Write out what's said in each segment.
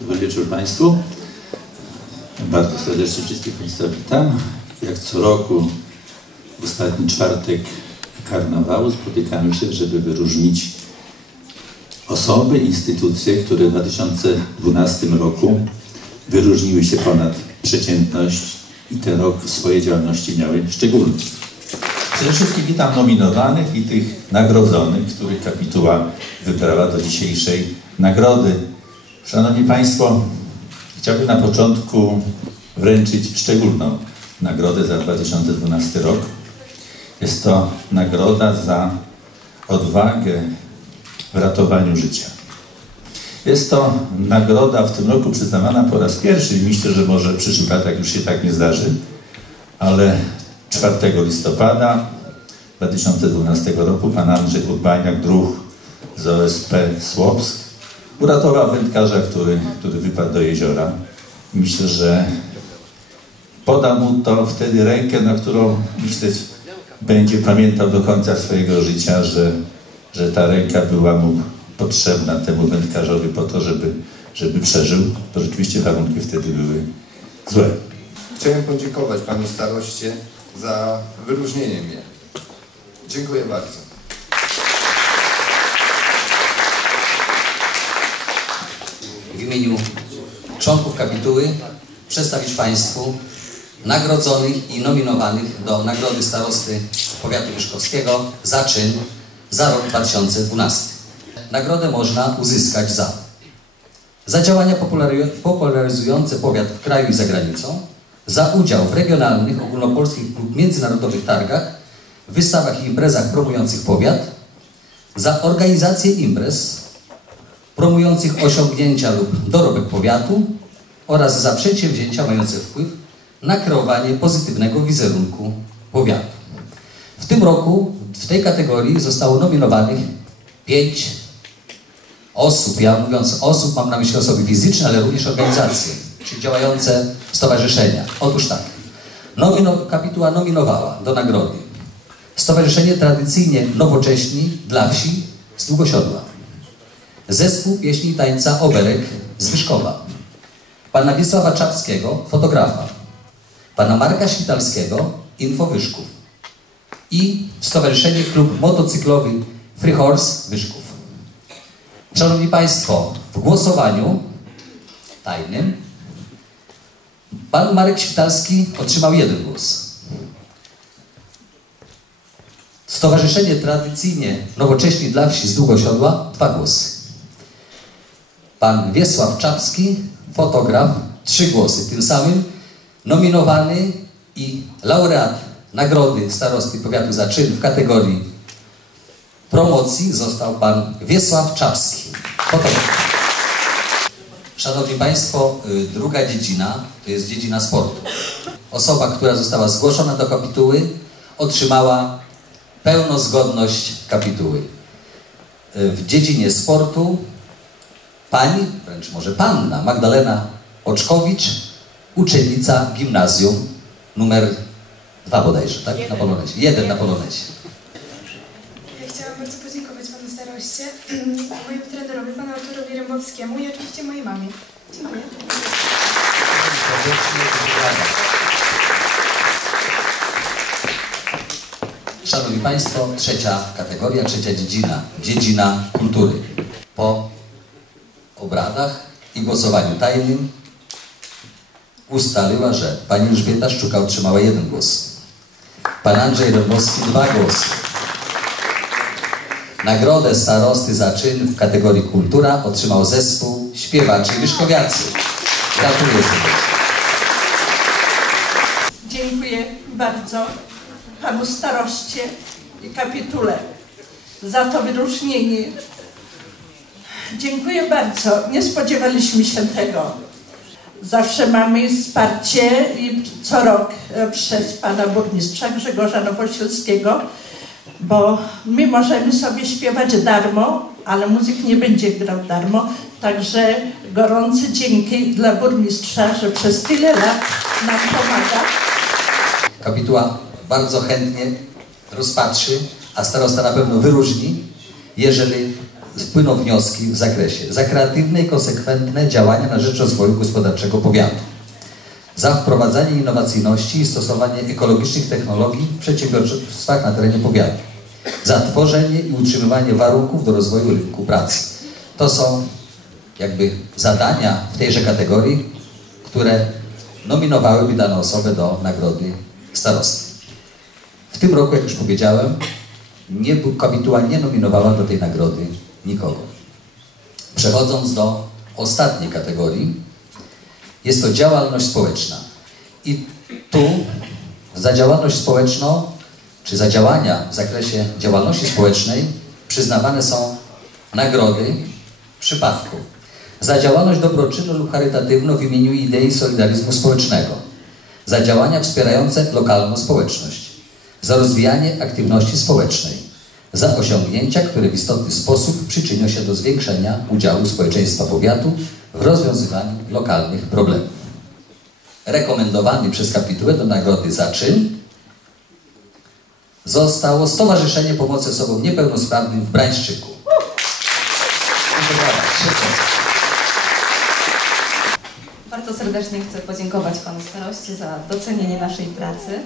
Dobry wieczór Państwu. Bardzo serdecznie wszystkich Państwa witam. Jak co roku w ostatni czwartek karnawału spotykamy się, żeby wyróżnić osoby, instytucje, które w 2012 roku wyróżniły się ponad przeciętność i ten rok w swojej działalności miały szczególny. Przede wszystkim witam nominowanych i tych nagrodzonych, których kapituła wybrała do dzisiejszej nagrody. Szanowni Państwo, chciałbym na początku wręczyć szczególną nagrodę za 2012 rok. Jest to nagroda za odwagę w ratowaniu życia. Jest to nagroda w tym roku przyznawana po raz pierwszy myślę, że może w przyszłych latach już się tak nie zdarzy, ale 4 listopada 2012 roku pan Andrzej Urbaniak, druh z OSP Słopsk, uratował wędkarza, który, który wypadł do jeziora. Myślę, że poda mu to wtedy rękę, na którą myślę będzie pamiętał do końca swojego życia, że, że ta ręka była mu potrzebna temu wędkarzowi po to, żeby, żeby przeżył, bo rzeczywiście warunki wtedy były złe. Chciałem podziękować panu staroście za wyróżnienie mnie. Dziękuję bardzo. w imieniu członków kapituły przedstawić Państwu nagrodzonych i nominowanych do Nagrody Starosty Powiatu Mieszkowskiego za czyn za rok 2012. Nagrodę można uzyskać za za działania popularyzu- popularyzujące powiat w kraju i za granicą, za udział w regionalnych, ogólnopolskich lub międzynarodowych targach, wystawach i imprezach promujących powiat, za organizację imprez promujących osiągnięcia lub dorobek powiatu oraz za przedsięwzięcia mające wpływ na kreowanie pozytywnego wizerunku powiatu. W tym roku w tej kategorii zostało nominowanych pięć osób. Ja mówiąc osób, mam na myśli osoby fizyczne, ale również organizacje, czyli działające stowarzyszenia. Otóż tak, nomino, kapituła nominowała do nagrody Stowarzyszenie Tradycyjnie Nowocześni dla Wsi z Długosiodła. Zespół pieśni i tańca Oberek z Wyszkowa. Pana Wiesława Czapskiego, fotografa. Pana Marka Świtalskiego, info Wyszków. I Stowarzyszenie Klub Motocyklowy Free Horse Wyszków. Szanowni Państwo, w głosowaniu tajnym Pan Marek Świtalski otrzymał jeden głos. Stowarzyszenie Tradycyjnie Nowocześni dla Wsi z Długosiodła dwa głosy. Pan Wiesław Czapski, fotograf, trzy głosy. Tym samym nominowany i laureat Nagrody Starosty Powiatu za czyn w kategorii promocji został pan Wiesław Czapski, fotograf. Szanowni Państwo, y, druga dziedzina to jest dziedzina sportu. Osoba, która została zgłoszona do kapituły, otrzymała pełnozgodność kapituły. Y, W dziedzinie sportu pani, wręcz może panna Magdalena Oczkowicz, uczennica gimnazjum numer dwa bodajże, tak? Na Polonesie. Jeden na Polonesie. Ja chciałam bardzo podziękować panu staroście, mojemu trenerowi, panu Arturowi Rębowskiemu i oczywiście mojej mamie. Dziękuję. Szanowni Państwo, trzecia kategoria, trzecia dziedzina, dziedzina kultury. Po i głosowaniu tajnym ustaliła, że pani Elżbieta Szczuka otrzymała jeden głos. Pan Andrzej Rębowski dwa głosy. Nagrodę starosty za czyn w kategorii kultura otrzymał zespół śpiewaczy Wyszkowiacy. Gratuluję serdecznie. Dziękuję bardzo panu staroście i kapitule za to wyróżnienie. Dziękuję bardzo. Nie spodziewaliśmy się tego. Zawsze mamy wsparcie i co rok e, przez pana burmistrza Grzegorza Nowosielskiego, bo my możemy sobie śpiewać darmo, ale muzyk nie będzie grał darmo. Także gorące dzięki dla burmistrza, że przez tyle lat nam pomaga. Kapituła bardzo chętnie rozpatrzy, a starosta na pewno wyróżni, jeżeli wpłyną wnioski w zakresie za kreatywne i konsekwentne działania na rzecz rozwoju gospodarczego powiatu, za wprowadzanie innowacyjności i stosowanie ekologicznych technologii w przedsiębiorstwach na terenie powiatu, za tworzenie i utrzymywanie warunków do rozwoju rynku pracy. To są jakby zadania w tejże kategorii, które nominowałyby daną osobę do nagrody starosty. W tym roku, jak już powiedziałem, nie, kapituła nie nominowała do tej nagrody nikogo. Przechodząc do ostatniej kategorii, jest to działalność społeczna. I tu za działalność społeczną, czy za działania w zakresie działalności społecznej przyznawane są nagrody w przypadku za działalność dobroczynną lub charytatywną w imieniu idei solidaryzmu społecznego, za działania wspierające lokalną społeczność, za rozwijanie aktywności społecznej, za osiągnięcia, które w istotny sposób przyczynią się do zwiększenia udziału społeczeństwa powiatu w rozwiązywaniu lokalnych problemów. Rekomendowany przez kapitułę do nagrody za czyn zostało Stowarzyszenie Pomocy Osobom Niepełnosprawnym w Brańszczyku. Bardzo serdecznie chcę podziękować Panu Staroście za docenienie naszej pracy.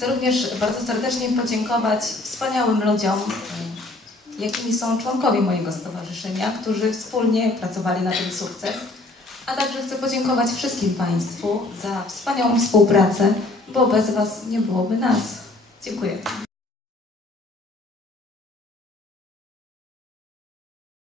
Chcę również bardzo serdecznie podziękować wspaniałym ludziom, jakimi są członkowie mojego stowarzyszenia, którzy wspólnie pracowali na ten sukces. A także chcę podziękować wszystkim Państwu za wspaniałą współpracę, bo bez Was nie byłoby nas. Dziękuję.